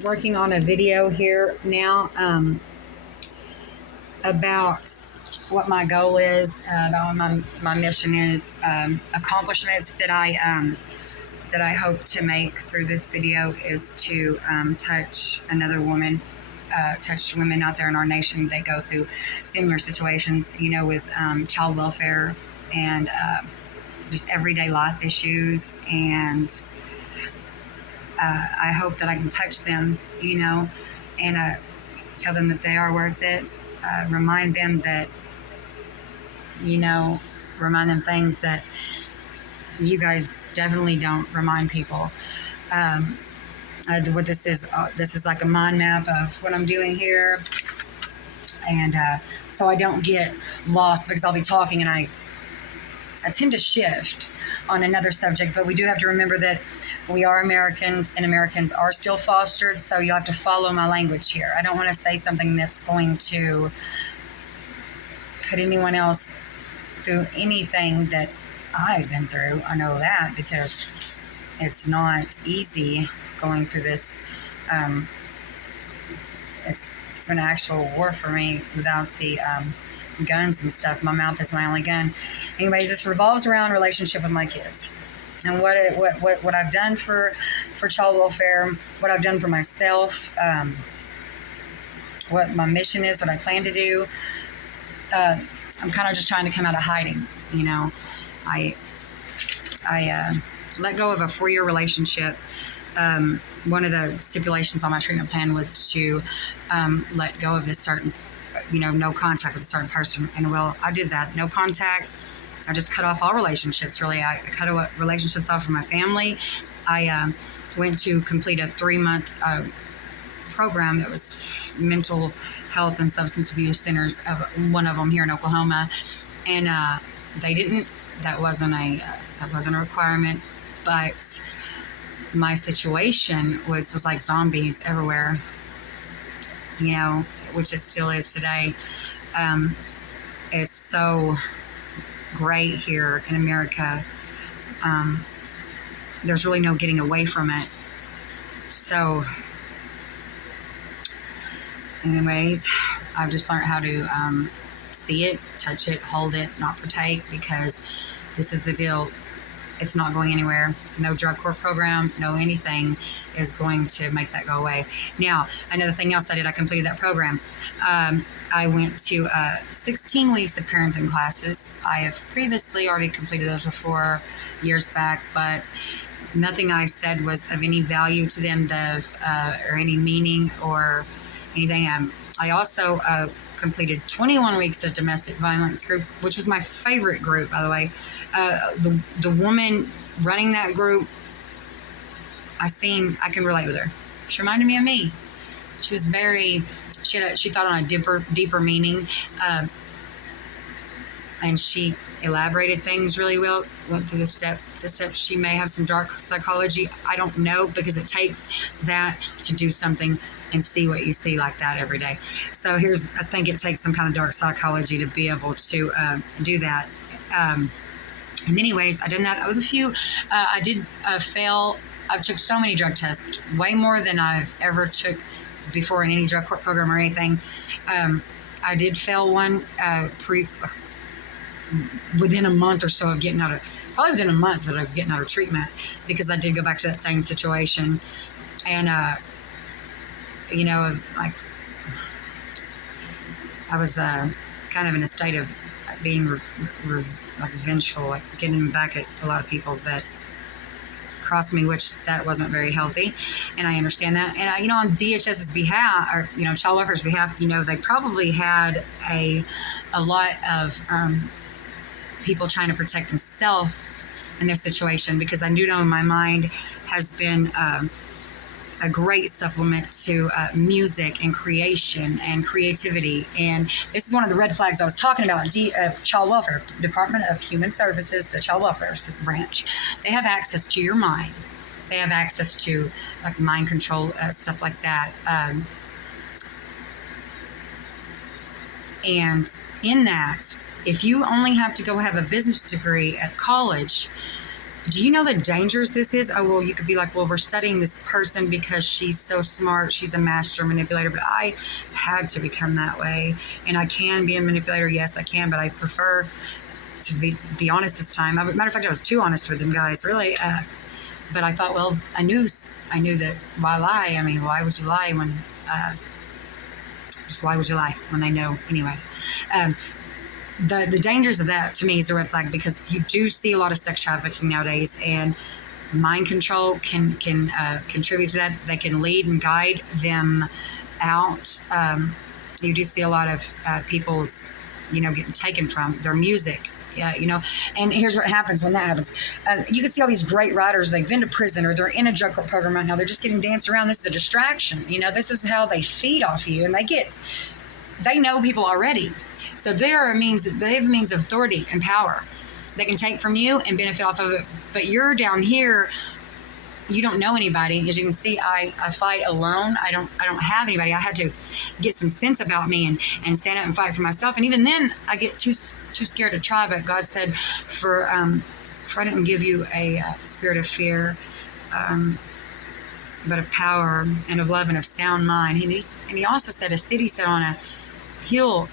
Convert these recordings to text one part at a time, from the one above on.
Working on a video here now about what my goal is, about what my mission is, accomplishments that I hope to make through this video is to touch another woman, touch women out there in our nation that go through similar situations, with child welfare and just everyday life issues. And I hope that I can touch them, and tell them that they are worth it. Remind them that, remind them things that you guys definitely don't remind people. What this is like a mind map of what I'm doing here. And so I don't get lost, because I'll be talking and I tend to shift on another subject, but we do have to remember that we are Americans and Americans are still fostered, so you'll have to follow my language here. I don't want to say something that's going to put anyone else through anything that I've been through. I know that, because it's not easy going through this. It's been an actual war for me without the guns and stuff. My mouth is my only gun. Anyways, this revolves around relationship with my kids and what I've done for child welfare, what I've done for myself, what my mission is, what I plan to do. I'm kind of just trying to come out of hiding. I let go of a 4-year relationship. One of the stipulations on my treatment plan was to let go of this certain, no contact with a certain person. And well, I did that. No contact. I just cut off all relationships, really. I cut relationships off from my family. I went to complete a 3-month program that was mental health and substance abuse centers, one of them here in Oklahoma. And that wasn't a requirement, but my situation was like zombies everywhere, which it still is today. It's so great here in America. There's really no getting away from it. So anyways, I've just learned how to see it, touch it, hold it, not partake, because this is the deal. It's not going anywhere. No drug court program, no anything is going to make that go away. Now, another thing else I did, I completed that program. I went to 16 weeks of parenting classes. I have previously already completed those before, years back, but nothing I said was of any value to them, or any meaning or anything. I also completed 21 weeks of domestic violence group, which was my favorite group, by the way. The woman running that group, I can relate with her. She reminded me of me. She was she thought on a deeper meaning, and she elaborated things really well, went through the steps. She may have some dark psychology. I don't know, because it takes that to do something and see what you see like that every day. So I think it takes some kind of dark psychology to be able to do that. And anyways, I done that with a few. I did fail. I've took so many drug tests, way more than I've ever took before in any drug court program or anything. I did fail one within a month or so of getting probably within a month of getting out of treatment, because I did go back to that same situation. And I was kind of in a state of being vengeful, like getting back at a lot of people that crossed me, which that wasn't very healthy, and I understand that. And on DHS's behalf, or child welfare's behalf, they probably had a lot of people trying to protect themselves in this situation, because I do know my mind has been a great supplement to music and creation and creativity. And this is one of the red flags I was talking about. Child Welfare, Department of Human Services, the Child Welfare branch. They have access to your mind. They have access to like mind control, stuff like that. And in that, if you only have to go have a business degree at college, Do you know the dangers this is? Oh, well, you could be like, well, we're studying this person because she's so smart. She's a master manipulator. But I had to become that way. And I can be a manipulator. Yes, I can. But I prefer to be honest this time. Matter of fact, I was too honest with them guys, really. But I thought, well, I knew that why lie? I mean, why would you lie when, just why would you lie when they know anyway? The dangers of that to me is a red flag, because you do see a lot of sex trafficking nowadays, and mind control can contribute to that. They can lead and guide them out. You do see a lot of people's, getting taken from their music. Yeah, and here's what happens when that happens. You can see all these great writers, they've been to prison or they're in a drug court program right now. They're just getting danced around. This is a distraction. This is how they feed off you, and they know people already. So they have a means of authority and power. They can take from you and benefit off of it. But you're down here, you don't know anybody. As you can see, I fight alone. I don't have anybody. I had to get some sense about me and stand up and fight for myself. And even then, I get too scared to try. But God said, for I didn't give you a spirit of fear, but of power and of love and of sound mind. And he also said, a city set on a hill,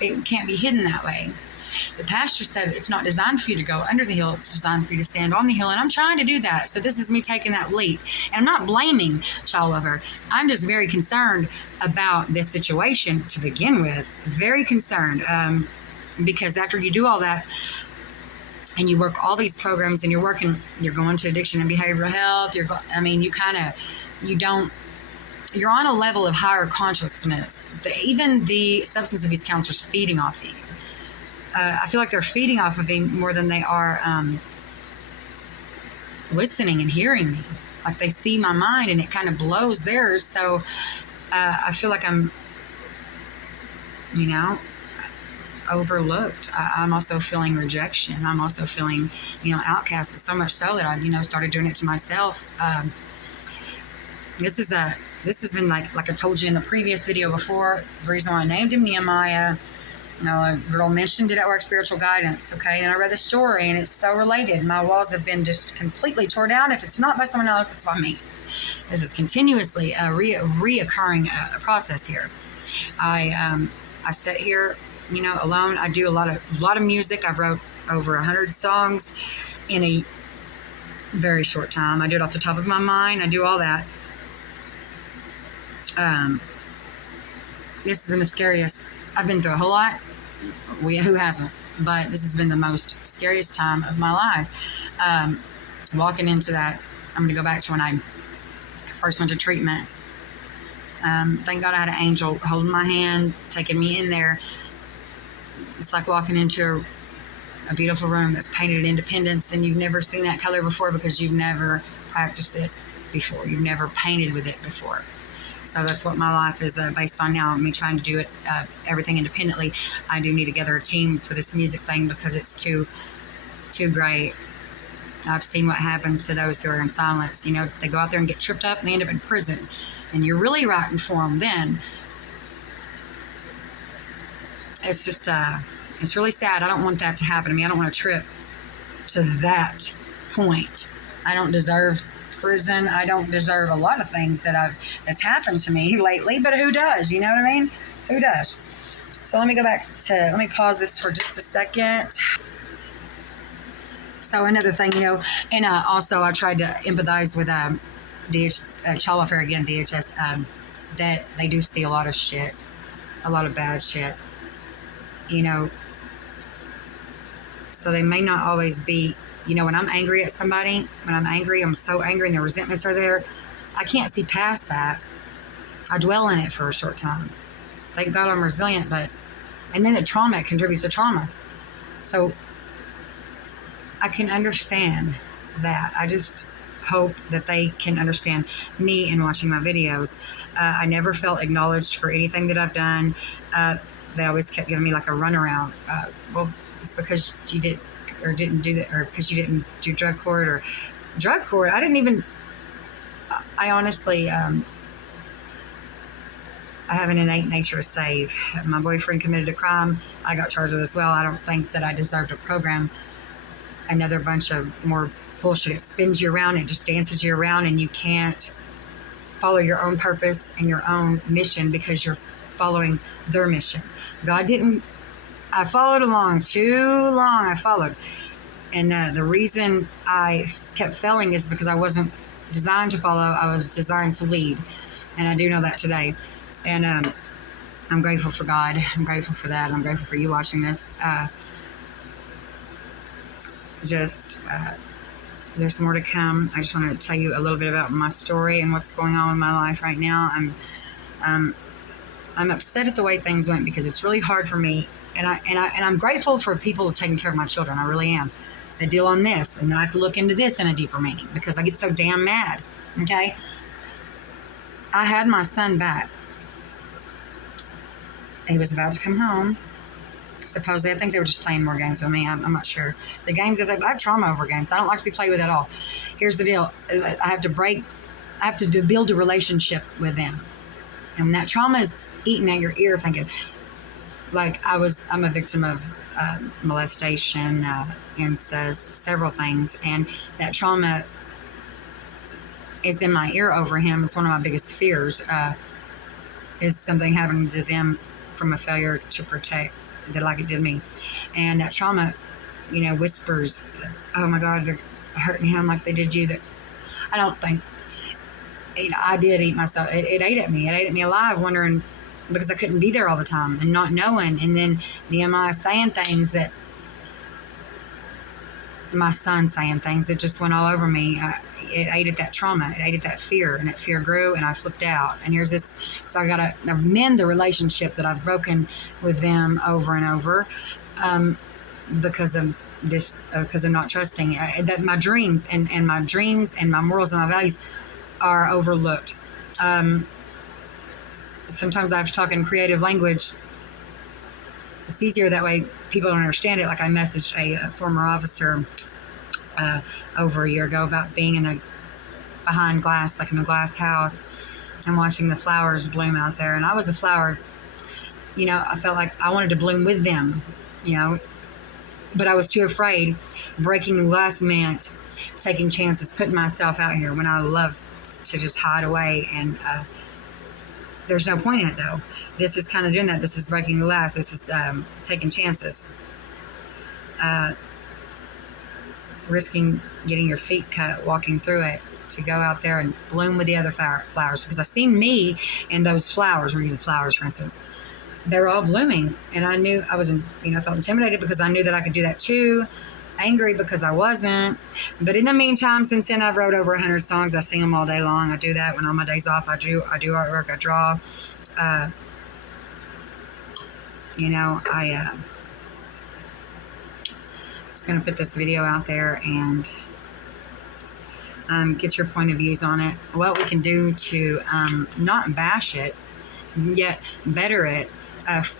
it can't be hidden that way. The pastor said it's not designed for you to go under the hill. It's designed for you to stand on the hill. And I'm trying to do that. So this is me taking that leap. And I'm not blaming child lover. I'm just very concerned about this situation to begin with. Very concerned. Because after you do all that and you work all these programs and you're going to addiction and behavioral health, you're on a level of higher consciousness. Even the substance abuse counselors feeding off you. I feel like they're feeding off of me more than they are listening and hearing me. Like they see my mind and it kind of blows theirs. So I feel like I'm, overlooked. I'm also feeling rejection. I'm also feeling, outcasted, so much so that I, started doing it to myself. This has been like I told you in the previous video before, the reason why I named him Nehemiah. A girl mentioned it at work, spiritual guidance. Okay, then I read the story, and it's so related. My walls have been just completely torn down. If it's not by someone else, it's by me. This is continuously a reoccurring process here. I sit here, alone. I do a lot of music. I've wrote over 100 songs in a very short time. I do it off the top of my mind. I do all that. This has been the scariest. I've been through a whole lot. Who hasn't? But this has been the most scariest time of my life. Walking into that, I'm going to go back to when I first went to treatment. Thank God I had an angel holding my hand, taking me in there. It's like walking into a beautiful room that's painted Independence, and you've never seen that color before because you've never practiced it before. You've never painted with it before. So that's what my life is based on now, me trying to do it, everything independently. I do need to gather a team for this music thing because it's too great. I've seen what happens to those who are in silence. They go out there and get tripped up and they end up in prison. And you're really writing for them then. It's just, it's really sad. I don't want that to happen to me. I don't want to trip to that point. I don't deserve prison. I don't deserve a lot of things that's happened to me lately, but who does? You know what I mean? Who does? So let me pause this for just a second. So another thing, and also I tried to empathize with Child Welfare again, DHS, that they do see a lot of shit, a lot of bad shit, so they may not always be. When I'm angry at somebody, I'm so angry and the resentments are there, I can't see past that. I dwell in it for a short time. Thank God I'm resilient, and then the trauma contributes to trauma. So I can understand that. I just hope that they can understand me in watching my videos. I never felt acknowledged for anything that I've done. They always kept giving me like a runaround. Well, it's because you didn't do that, or because you didn't do drug court. I honestly, I have an innate nature to save. My boyfriend committed a crime. I got charged with it as well. I don't think that I deserved to program another bunch of more bullshit. It spins you around. It just dances you around, and you can't follow your own purpose and your own mission because you're following their mission. God didn't. I followed along too long. I followed. And the reason I kept failing is because I wasn't designed to follow. I was designed to lead. And I do know that today. And I'm grateful for God. I'm grateful for that. I'm grateful for you watching this. There's more to come. I just want to tell you a little bit about my story and what's going on in my life right now. I'm upset at the way things went because it's really hard for me. And I'm grateful for people taking care of my children. I really am. They deal on this, and then I have to look into this in a deeper meaning because I get so damn mad. Okay, I had my son back. He was about to come home. Supposedly, I think they were just playing more games with me. I'm not sure. The games that I have trauma over games. I don't like to be played with at all. Here's the deal: I have to build a relationship with them, and that trauma is eating at your ear, thinking. Like I'm a victim of molestation, incest, several things, and that trauma is in my ear over him. It's one of my biggest fears. Is something happening to them from a failure to protect, that like it did me, and that trauma, whispers, "Oh my God, they're hurting him like they did you." That I don't think. I did eat myself. It ate at me. It ate at me alive, wondering. Because I couldn't be there all the time and not knowing. And then Nehemiah saying things that my son saying things that just went all over me. It ate at that trauma. It ate at that fear, and that fear grew, and I flipped out. And here's this. So I got to amend the relationship that I've broken with them over and over because of this, because of not trusting. That my dreams and my morals and my values are overlooked. Sometimes I have to talk in creative language. It's easier that way. People don't understand it. Like I messaged a former officer over a year ago about being behind glass, like in a glass house, and watching the flowers bloom out there. And I was a flower. I felt like I wanted to bloom with them, but I was too afraid. Breaking the glass meant taking chances, putting myself out here when I loved to just hide away and there's no point in it, though. This is kind of doing that. This is breaking the glass. This is taking chances. Risking getting your feet cut, walking through it, to go out there and bloom with the other flowers. Because I seen me in those flowers. We're using flowers, for instance. They were all blooming. And I knew I was, felt intimidated because I knew that I could do that too. Angry because I wasn't. But in the meantime, since then, I've wrote over 100 songs. I sing them all day long. I do that when on my days off. I do artwork. I draw. I'm just going to put this video out there and get your point of views on it. What we can do to not bash it, yet better it,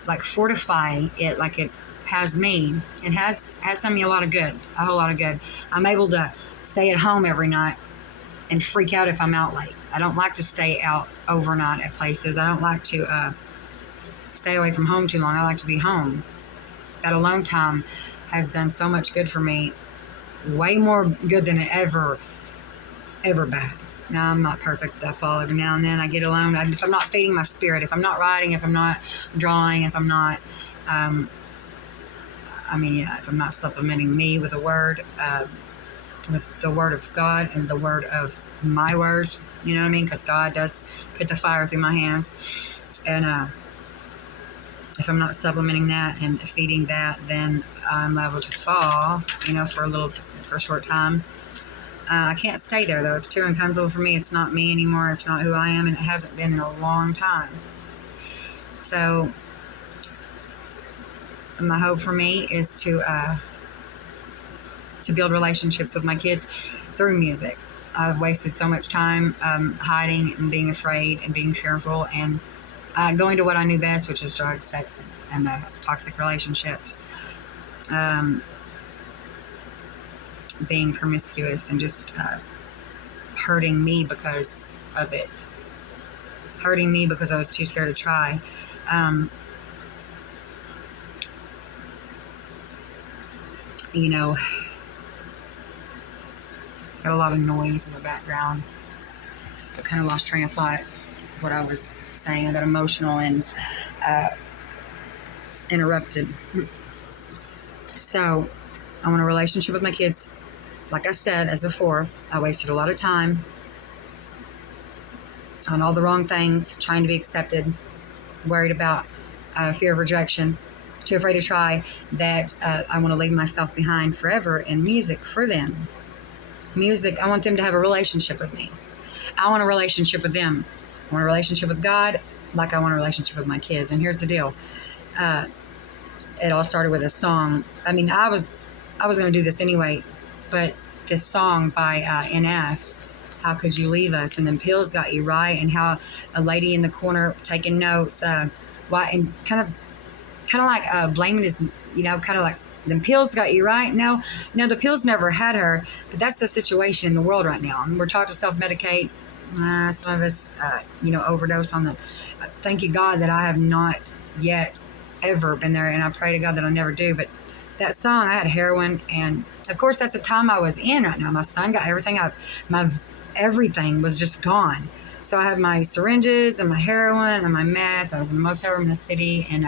like fortify it, like it has me. It has done me a lot of good, a whole lot of good. I'm able to stay at home every night and freak out if I'm out late. I don't like to stay out overnight at places. I don't like to stay away from home too long. I like to be home. That alone time has done so much good for me, way more good than it ever bad. Now, I'm not perfect. I fall every now and then. I get alone. If I'm not feeding my spirit, if I'm not writing, if I'm not drawing, if I'm not if I'm not supplementing me with a word, with the word of God and the word of my words, you know what I mean? Because God does put the fire through my hands. And if I'm not supplementing that and feeding that, then I'm liable to fall, for a short time. I can't stay there, though. It's too uncomfortable for me. It's not me anymore. It's not who I am, and it hasn't been in a long time. So my hope for me is to build relationships with my kids through music. I've wasted so much time hiding and being afraid and being fearful and going to what I knew best, which is drugs, sex, and toxic relationships. Being promiscuous and just hurting me because of it. Hurting me because I was too scared to try. Got a lot of noise in the background. So kind of lost train of thought what I was saying. I got emotional and interrupted. So I want a relationship with my kids. Like I said, as before, I wasted a lot of time on all the wrong things, trying to be accepted, worried about fear of rejection, too afraid to try, that I want to leave myself behind forever in music for them. Music, I want them to have a relationship with me. I want a relationship with them. I want a relationship with God like I want a relationship with my kids. And here's the deal. It all started with a song. I mean, I was going to do this anyway, but this song by NF, How Could You Leave Us? And then Pills Got You Right, and how a lady in the corner taking notes, why, and kind of like blaming his, kind of like, them pills got you right. No, the pills never had her, but that's the situation in the world right now. And we're taught to self-medicate. Some of us, overdose on the. Thank you, God, that I have not yet ever been there, and I pray to God that I never do. But that song, I had heroin, and of course, that's the time I was in right now. My son got everything. My everything was just gone. So I had my syringes and my heroin and my meth. I was in a motel room in the city, and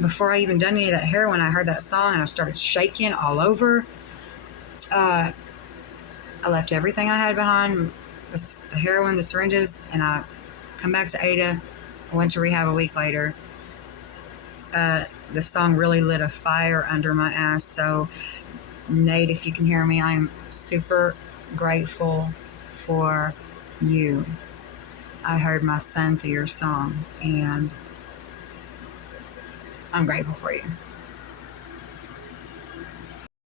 before I even done any of that heroin, I heard that song and I started shaking all over. I left everything I had behind, the heroin, the syringes, and I come back to Ada. I went to rehab a week later. The song really lit a fire under my ass. So, Nate, if you can hear me, I'm super grateful for you. I heard my son through your song, and I'm grateful for you.